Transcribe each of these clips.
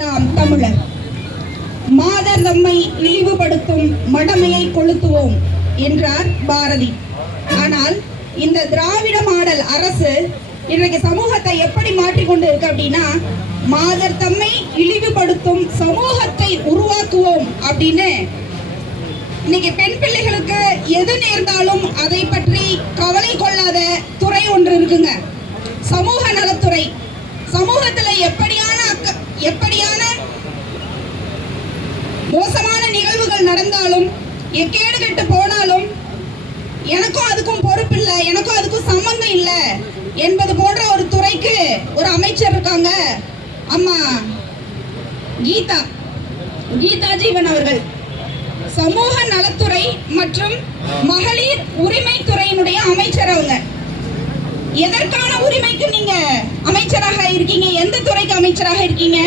நாம் தமிழர். மாதர் தம்மை இழிவுபடுத்தும் மடமையை கொளுத்துவோம் என்றார் பாரதி. ஆனால் இந்த திராவிட மாடல் அரசு இன்றைக்கு சமூகத்தை எப்படி மாற்றிக்கொண்டு இருக்கு அப்படின்னா மாதர் தம்மை இழிவுபடுத்தும் சமூகத்தை உருவாக்குவோம் அப்படின்னு. இன்னைக்கு பெண் பிள்ளைகளுக்கு எது நேர்ந்தாலும் அதை பற்றி கவலை கொள்ளாத துறை ஒன்று இருக்குங்க. சமூக நலத்துறை. சமூகத்துல எப்படியா எப்படியான மோசமான நிகழ்வுகள் நடந்தாலும் எக்கேடு கெட்டு போனாலும் எனக்கும் அதுக்கும் பொறுப்பு இல்லை எனக்கும் அதுக்கும் சம்பந்தம் இல்லை என்பது போன்ற ஒரு துறைக்கு ஒரு அமைச்சர் இருக்காங்க அம்மா கீதா. கீதா ஜீவன் அவர்கள். சமூக நலத்துறை மற்றும் மகளிர் உரிமைத்துறையினுடைய அமைச்சர் அவங்க. எதற்கான உரிமைக்கு நீங்க அமைச்சராக இருக்கீங்க? எந்த துறைக்கு அமைச்சராக இருக்கீங்க?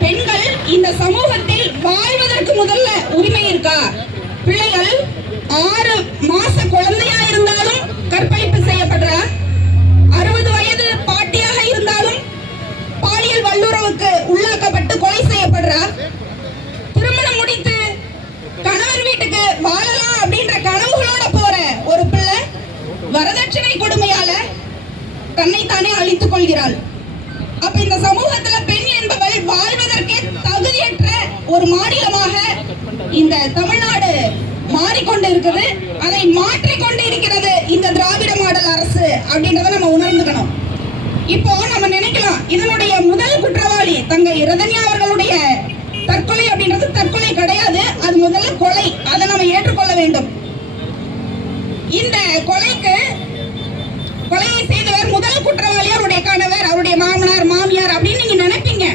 பெண்கள் இந்த சமூகத்தில் வாழ்வதற்கு முதல்ல உரிமை இருக்கா? பிள்ளைகள் ஆறு மாச குழந்தையா இருந்தாலும் கற்பழிப்பு செய்யப்படுறா அறுபது வயது பாட்டியாக இருந்தாலும் பாலியல் வல்லுறவுக்கு உள்ளாக்கப்பட்டு கொலை செய்யப்படுறா திருமணம் முடித்து கணவர் வீட்டுக்கு வாழலாம் அப்படின்ற கனவுகளோட போற ஒரு பிள்ளை வரதட்சணை கொடுமையால தன்னைத்தானே அழித்துக் கொள்கிறாள். அப்ப இந்த சமூகத்துல பெண் என்பவள் வாழ்வதற்கே தகுதியற்ற ஒரு மாநிலமாக இந்த தமிழ்நாடு மாறிக்கொண்டு இருக்குது அதை மாற்றிக்கொண்டு இருக்கிறது இந்த திராவிட மாடல் அரசு அப்படின்றத நம்ம உணர்ந்துக்கணும். இப்போ நம்ம நினைக்கலாம் இதனுடைய முதல் குற்றவாளி தங்க ரதன்யா அவர்களுடைய தற்கொலை அப்படின்றது தற்கொலை கிடையாது அது முதல்ல கொலை. அதை நம்ம ஏற்றுக்கொள்ள வேண்டும். இந்த கொலைக்கு கொலையை செய்தவர் முதல் குற்றவாளி அவருடைய கணவர் அவருடைய மாமனார் மாமியார் அப்படின்னு நீங்க நினைப்பீங்க.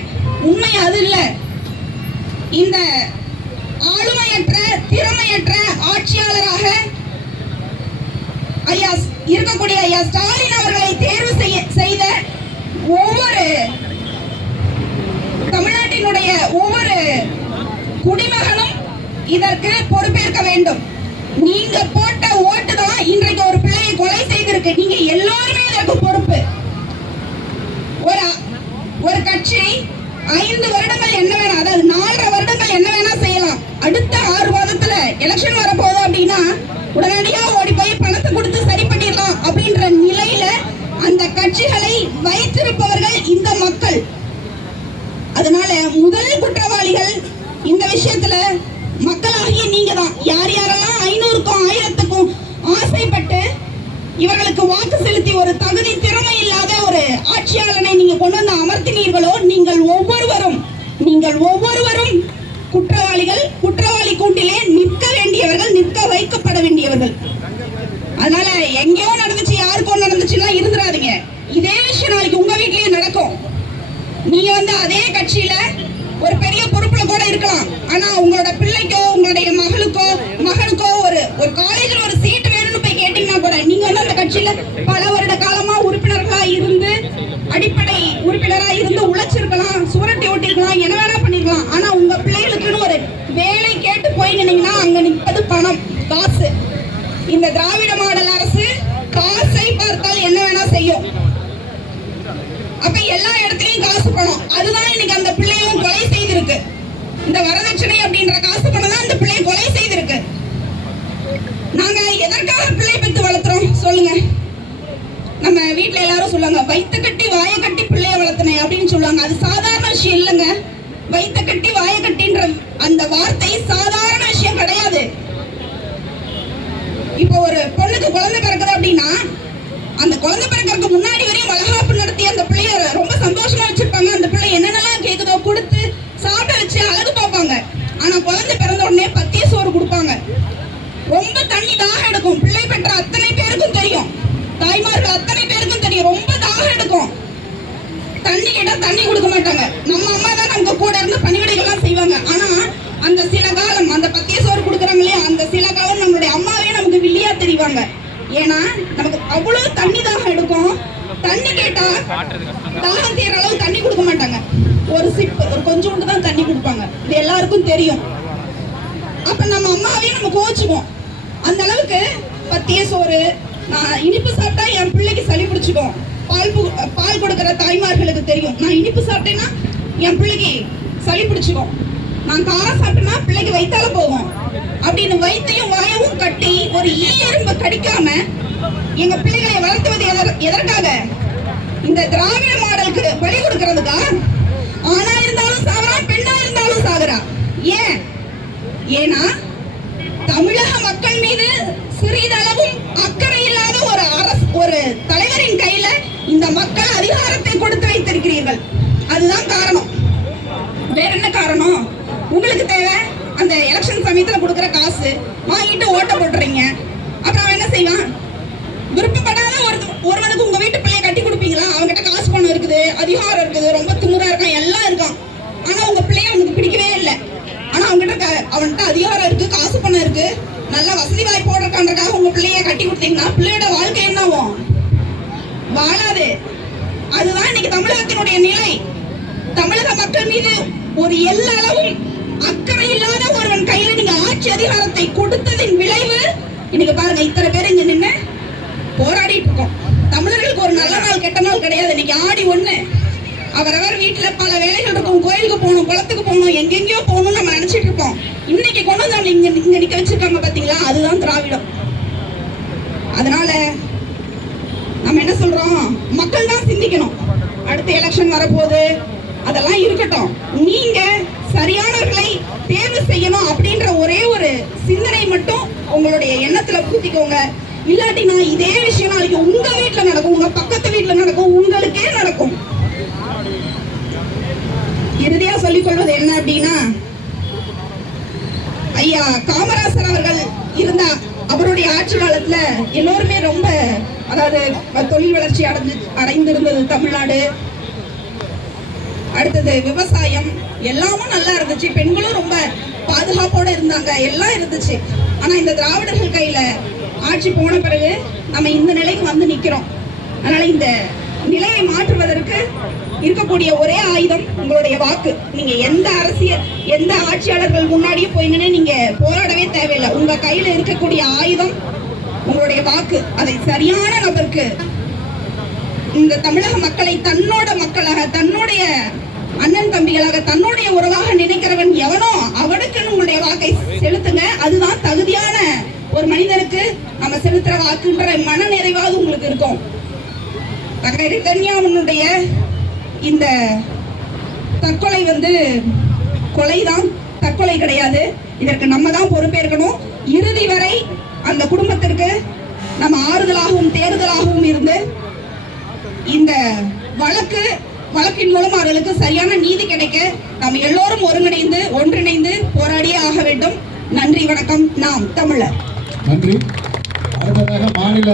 உண்மை அது இல்ல. இந்த ஆளுமையற்ற திறமையற்ற ஆட்சியாளராக ஐயா இருக்கக்கூடிய ஐயா ஸ்டாலின் அவர்களை தேர்வு செய்ய செய்த ஒவ்வொரு தமிழ்நாட்டினுடைய ஒவ்வொரு குடிமகனும் இதற்கு பொறுப்பேற்க வேண்டும். நீங்க போட்ட ஓட்டு தான் இன்றைக்கு ஒரு உங்களை கொலை செய்திருக்கு நீங்க எல்லாருமே இதற்கு பொறுப்பு. ஒரு ஒரு கட்சி ஐந்து வருடங்கள் என்ன வேணா அதாவது நாலரை வருடங்கள் என்ன வேணா செய்யலாம். அடுத்த ஆறு மாதத்துல எலெக்ஷன் வரப்போகுது அப்படின்னா உடனடியா ஓடி போய் பணத்தை கொடுத்து சரி பண்ணிடலாம் அப்படின்ற நிலையில அந்த கட்சிகளை வைத்திருப்பவர்கள் இந்த மக்கள். அதனால முதல் குற்றவாளிகள் இந்த விஷயத்துல மக்களாகிய நீங்க தான் யார் யாரெல்லாம் ஐநூறுக்கும் ஆயிரத்துக்கும் இவர்களுக்கு வாக்கு செலுத்தி ஒரு தகுதி திறமை இல்லாத ஒரு ஆட்சியாளனை நீங்க கொண்டு வந்து அமர்த்தினீர்களோ நீங்கள் ஒவ்வொருவரும் நீங்கள் ஒவ்வொருவரும் குற்றவாளிகள் குற்றவாளி கூட்டிலே நிற்க வேண்டியவர்கள் நிற்க வைக்கப்பட வேண்டியவர்கள். அதனால எங்கேயோ நடந்துச்சு யாருக்கோ நடந்துச்சுன்னா இருந்துடாதீங்க. இதே விஷயம் நாளைக்கு உங்க வீட்லயும் நடக்கும். நீங்க வந்து அதே கட்சியில ஒரு பெரிய பொறுப்புல கூட இருக்கலாம். ஆனா உங்களோட பிள்ளைக்கோ உங்களுடைய மகளுக்கோ மகனுக்கோ ஒரு ஒரு காலேஜ்ல ஒரு சீட் வேணும்னு போய் கேட்டீங்கன்னா கூட நீங்க வந்து அந்த கட்சியில பல வருட காலமா உறுப்பினர்களா இருந்து அடிப்படை உறுப்பினரா இருந்து உழைச்சிருக்கலாம் சுவரட்டி ஓட்டிருக்கலாம் என்ன வேணா பண்ணிருக்கலாம் ஆனா உங்க பிள்ளைகளுக்குன்னு ஒரு வேலை கேட்டு போய் நின்னீங்கன்னா அங்க நிற்பது பணம் காசு. இந்த திராவிட மாடல் அரசு காசை பார்த்தால் என்ன வேணா செய்யும். அப்ப எல்லா இடத்துலயும் காசு பணம். அதுதான் இன்னைக்கு அந்த பிள்ளையும் கொலை செய்திருக்கு. இந்த வரதட்சணை அப்படின்ற காசு பணம் தான் அந்த பிள்ளையை கொலை செய்திருக்கு. நாங்க எதற்காக பிள்ளை பெத்து வளர்த்துறோம்? சொல்லுங்க. நம்ம வீட்டுல எல்லாரும் சொல்லுவாங்க வைத்து கட்டி வாய கட்டி பிள்ளைய வளர்த்தனே அப்படின்னு சொல்லுவாங்க. அது சாதாரண விஷயம் இல்லைங்க. வைத்த கட்டி வாய கட்டின்ற அந்த வார்த்தை சாதாரண விஷயம் கிடையாது. பெற்ற அத்தனை பேருக்கும் தெரியும். தாய்மார்கள் அத்தனை பேருக்கும் தெரியும். ரொம்ப தாகம் எடுக்கும். தண்ணி கேட்டா தண்ணி கொடுக்க மாட்டாங்க. நம்ம அம்மா தான் நமக்கு கூட இருந்து பணிவிடைகள்லாம் செய்வாங்க. ஆனா அந்த சில காலம் அந்த பத்திய சோறு கொடுக்குறாங்க இல்லையா? அந்த சில காலம் நம்மளுடைய அம்மாவே நமக்கு வில்லியா தெரிவாங்க. ஏன்னா நமக்கு அவ்வளவு தண்ணி தாகம் எடுக்கும். தண்ணி கேட்டா தாகம் தீர அளவு தண்ணி கொடுக்க மாட்டாங்க. ஒரு சிப் ஒரு கொஞ்சோண்டு தான் தண்ணி கொடுப்பாங்க. இது எல்லாருக்கும் தெரியும். அப்ப நம்ம அம்மாவே நம்ம கோச்சுவோம் அந்த பத்திய சோறு நான் இனிப்பு சாப்பிட்டா என் பிள்ளைக்கு சளி பிடிச்சிக்கும். பால் பால் கொடுக்கிற தாய்மார்களுக்கு தெரியும். நான் இனிப்பு சாப்பிட்டேன்னா என் பிள்ளைக்கு சளி பிடிச்சிக்கும். நான் காரம் சாப்பிட்டேன்னா பிள்ளைக்கு வைத்தால போகும். அப்படின்னு வயிற்றையும் வாயவும் கட்டி ஒரு ஈ எறும்பு கடிக்காம எங்க பிள்ளைகளை வளர்த்துவது எதற்காக? இந்த திராவிட மாடலுக்கு பலி கொடுக்கறதுக்கா? ஆணா இருந்தாலும் சாகுறா பெண்ணா இருந்தாலும் சாகுறா. ஏன்? ஏன்னா தமிழக மக்கள் மீது விருப்பப்படாத ஒரு ஒருவனுக்கு உங்க வீட்டு பிள்ளைய கட்டி கொடுப்பீங்களா? அவன்கிட்ட காசு பணம் இருக்குது அதிகாரம் இருக்குது ரொம்ப திமுறா இருக்கான் எல்லாம் இருக்கான். ஆனா உங்க பிள்ளைய அவனுக்கு பிடிக்கவே இல்லை. ஆனா அவன்கிட்ட க- அவன்கிட்ட அதிகாரம் இருக்கு காசு பணம் இருக்கு நல்ல வசதி வாய்ப்போடு இருக்கான்றக்காக உங்க பிள்ளைய கட்டி கொடுத்தீங்கன்னா பிள்ளையோட வாழ்க்கை என்னவும் வாழாது. அதுதான் இன்னைக்கு தமிழகத்தினுடைய நிலை. தமிழக மக்கள் மீது ஒரு எல்லளவும் அக்கறை இல்லாத ஒருவன் கையில நீங்க ஆட்சி அதிகாரத்தை கொடுத்ததின் விளைவு இன்னைக்கு பாருங்க இத்தனை பேர் இங்க நின்று போராடிட்டு இருக்கோம். தமிழர்களுக்கு ஒரு நல்ல நாள் கெட்ட நாள் கிடையாது. இன்னைக்கு ஆடி ஒண்ணு. அவரவர் வீட்டுல பல வேலைகள் இருக்கும். கோயிலுக்கு போகணும் குளத்துக்கு போகணும் எங்கெங்கேயோ போகணும்னு நம்ம நினைச்சிட்டு இருப்போம் இன்னைக்கு கொண்டு வந்து இங்க இங்க நிக்க வச்சிருக்காங்க பாத்தீங்களா? அதுதான் திராவிடம். அதனால நம்ம என்ன சொல்றோம்? மக்கள் தான் சிந்திக்கணும். அடுத்த எலெக்ஷன் வரப்போகுது. அதெல்லாம் இருக்கட்டும். நீங்க சரியானவர்களை தேர்வு செய்யணும் அப்படின்ற ஒரே ஒரு சிந்தனை மட்டும் உங்களுடைய எண்ணத்துல பூத்திக்கோங்க இல்லாட்டினா இதே விஷயம் நாளைக்கு உங்க வீட்டுல நடக்கும் உங்க பக்கத்து வீட்டுல நடக்கும் உங்களுக்கே நடக்கும். இறுதியா சொல்லிக் கொள்வது என்ன அப்படின்னா ஐயா காமராசர் அவர்கள் இருந்த அவருடைய ஆட்சி காலத்துல எல்லோருமே ரொம்ப அதாவது தொழில் வளர்ச்சி அடைஞ்சு அடைந்திருந்தது தமிழ்நாடு. அடுத்தது விவசாயம் எல்லாமும் நல்லா இருந்துச்சு. பெண்களும் ரொம்ப பாதுகாப்போட இருந்தாங்க. எல்லாம் இருந்துச்சு. ஆனா இந்த திராவிடர்கள் கையில ஆட்சி போன பிறகு நம்ம இந்த நிலைக்கு வந்து நிக்கிறோம். அதனால இந்த நிலையை மாற்றுவதற்கு இருக்கக்கூடிய ஒரே ஆயுதம் உங்களுடைய வாக்கு. நீங்க எந்த அரசியல் எந்த ஆட்சியாளர்கள் முன்னாடியே போய் நின்று நீங்க போராடவே தேவையில்லை. உங்க கையில இருக்கக்கூடிய ஆயுதம் உங்களுடைய வாக்கு. அதை சரியான நபருக்கு இந்த தமிழக மக்களை தன்னோட மக்களாக தன்னுடைய அண்ணன் தம்பிகளாக தன்னுடைய உறவாக நினைக்கிறவன் எவனோ அவனுக்கு உங்களுடைய வாக்கை செலுத்துங்க. அதுதான் தகுதியான ஒரு மனிதனுக்கு நம்ம செலுத்துற வாக்குன்ற மன நிறைவாவது உங்களுக்கு இருக்கும். தங்கை ரிதன்யாவினுடைய இந்த தற்கொலை வந்து கொலைதான் தற்கொலை கிடையாது. இதற்கு நம்ம தான் பொறுப்பேற்கணும். இறுதி வரை அந்த குடும்பத்திற்கு நம்ம ஆறுதலாகவும் தேறுதலாகவும் இருந்து இந்த வழக்கு வழக்கின் மூலம் அவர்களுக்கு சரியான நீதி கிடைக்க நாம் எல்லோரும் ஒருங்கிணைந்து ஒன்றிணைந்து போராடியே ஆக வேண்டும். நன்றி வணக்கம். நாம் தமிழர். நன்றி. அடுத்ததாக மாநில